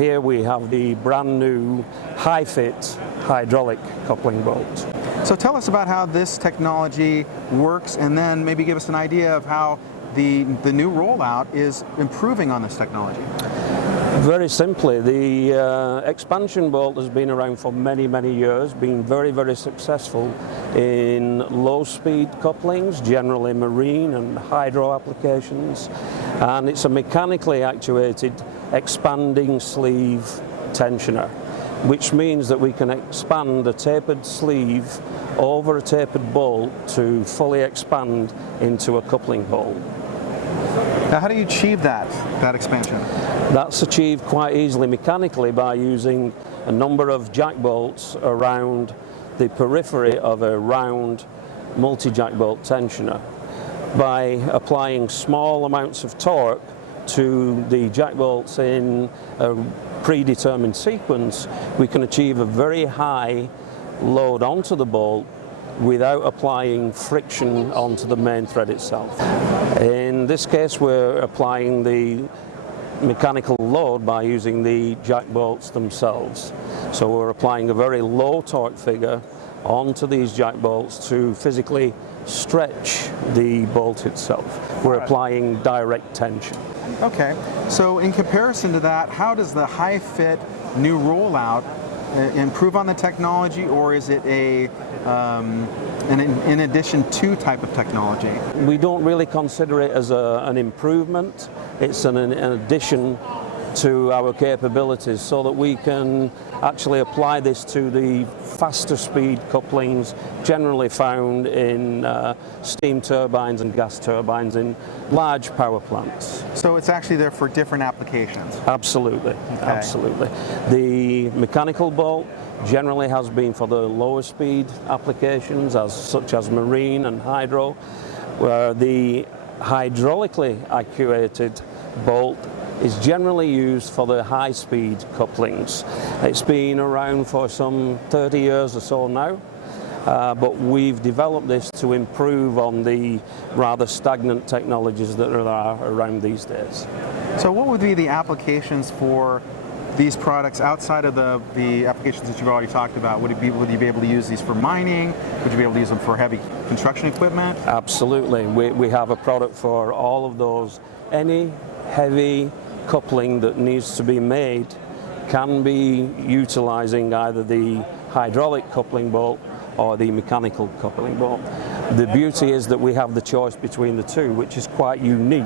Here we have the brand new Hyfit hydraulic coupling bolt. So tell us about how this technology works, and then maybe give us an idea of how the new rollout is improving on this technology. Very simply, the expansion bolt has been around for many, many years, been very, very successful in low-speed couplings, generally marine and hydro applications, and it's a mechanically actuated expanding sleeve tensioner, which means that we can expand a tapered sleeve over a tapered bolt to fully expand into a coupling bolt. Now, how do you achieve that expansion? That's achieved quite easily mechanically by using a number of jack bolts around the periphery of a round multi-jack bolt tensioner. By applying small amounts of torque to the jack bolts in a predetermined sequence, we can achieve a very high load onto the bolt without applying friction onto the main thread itself. In this case, we're applying the mechanical load by using the jack bolts themselves. So we're applying a very low torque figure onto these jack bolts to physically stretch the bolt itself. We're applying direct tension. Okay, so in comparison to that, how does the Hyfit new rollout improve on the technology, or is it an in addition to type of technology? We don't really consider it as an improvement. It's an addition to our capabilities so that we can actually apply this to the faster speed couplings generally found in steam turbines and gas turbines in large power plants. So it's actually there for different applications? Absolutely, okay. Absolutely. The mechanical bolt generally has been for the lower speed applications such as marine and hydro, where the hydraulically actuated bolt is generally used for the high-speed couplings. It's been around for some 30 years or so now, but we've developed this to improve on the rather stagnant technologies that are around these days. So what would be the applications for these products outside of the applications that you've already talked about? Would you be able to use these for mining? Would you be able to use them for heavy construction equipment? Absolutely. We have a product for all of those. Any heavy coupling that needs to be made can be utilizing either the hydraulic coupling bolt or the mechanical coupling bolt. The beauty is that we have the choice between the two, which is quite unique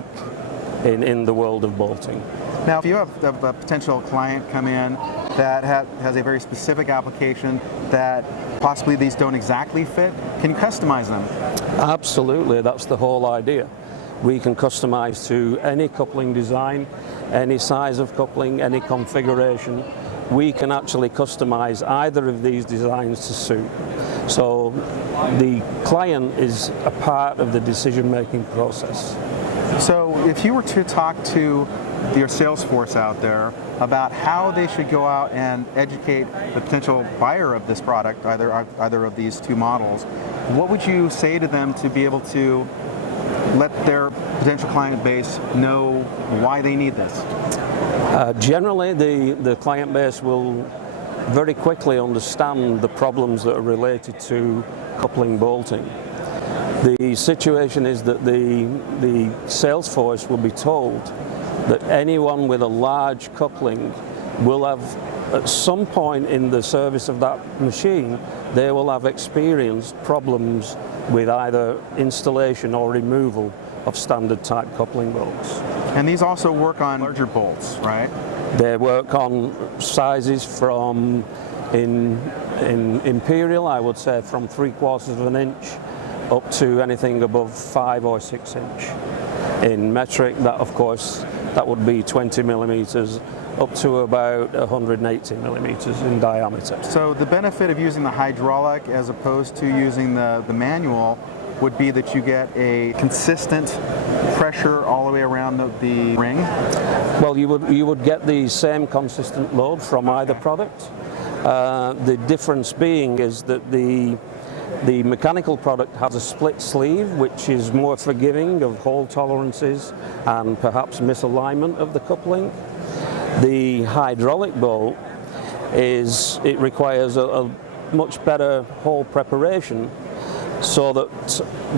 in the world of bolting. Now, if you have a potential client come in that has a very specific application that possibly these don't exactly fit, can you customize them? Absolutely, that's the whole idea. We can customize to any coupling design, any size of coupling, any configuration. We can actually customize either of these designs to suit. So the client is a part of the decision-making process. So if you were to talk to your sales force out there about how they should go out and educate the potential buyer of this product, either of these two models, what would you say to them to be able to let their potential client base know why they need this? Generally, the client base will very quickly understand the problems that are related to coupling bolting. The situation is that the sales force will be told that anyone with a large coupling will have, at some point in the service of that machine, they will have experienced problems with either installation or removal of standard type coupling bolts. And these also work on larger bolts, right? They work on sizes from, in imperial, I would say from 3/4 of an inch up to anything above 5 or 6 inch. In metric, that of course, that would be 20 millimeters up to about 180 millimeters in diameter. So the benefit of using the hydraulic as opposed to using the manual would be that you get a consistent pressure all the way around the ring? Well, you would get the same consistent load from either product. The difference being is that the mechanical product has a split sleeve, which is more forgiving of hole tolerances and perhaps misalignment of the coupling. The hydraulic bolt it requires a much better hole preparation, so that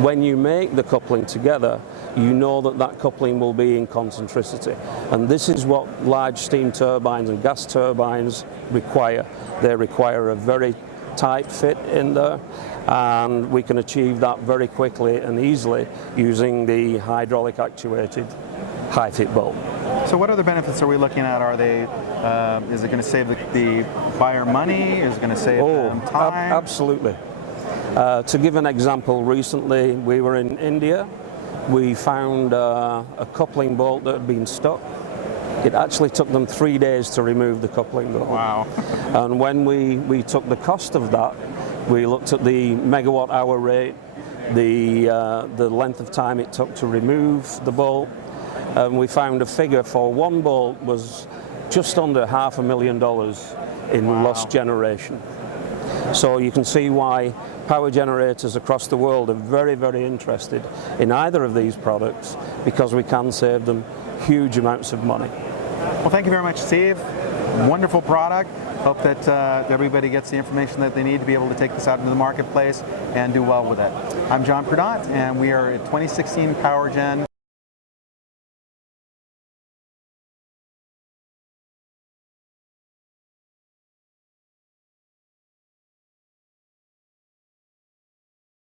when you make the coupling together, you know that that coupling will be in concentricity. And this is what large steam turbines and gas turbines require. They require a very tight fit in there, and we can achieve that very quickly and easily using the hydraulic actuated Hyfit bolt. So what other benefits are we looking at? Are they, is it going to save the buyer money? Is it going to save them time? Absolutely. To give an example, recently we were in India. We found a coupling bolt that had been stuck. It actually took them 3 days to remove the coupling bolt. Wow. And when we took the cost of that, we looked at the megawatt hour rate, the length of time it took to remove the bolt, and we found a figure for one bolt was just under $500,000 in lost generation. So you can see why power generators across the world are very, very interested in either of these products, because we can save them huge amounts of money. Well, thank you very much, Steve. Wonderful product. Hope that everybody gets the information that they need to be able to take this out into the marketplace and do well with it. I'm John Prudhont, and we are at 2016 PowerGen